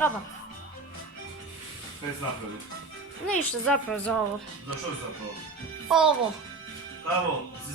Probam. Kaj si napravio? Ništa zapravo za ovo. Za što si zapravo? Ovo. Kavo, si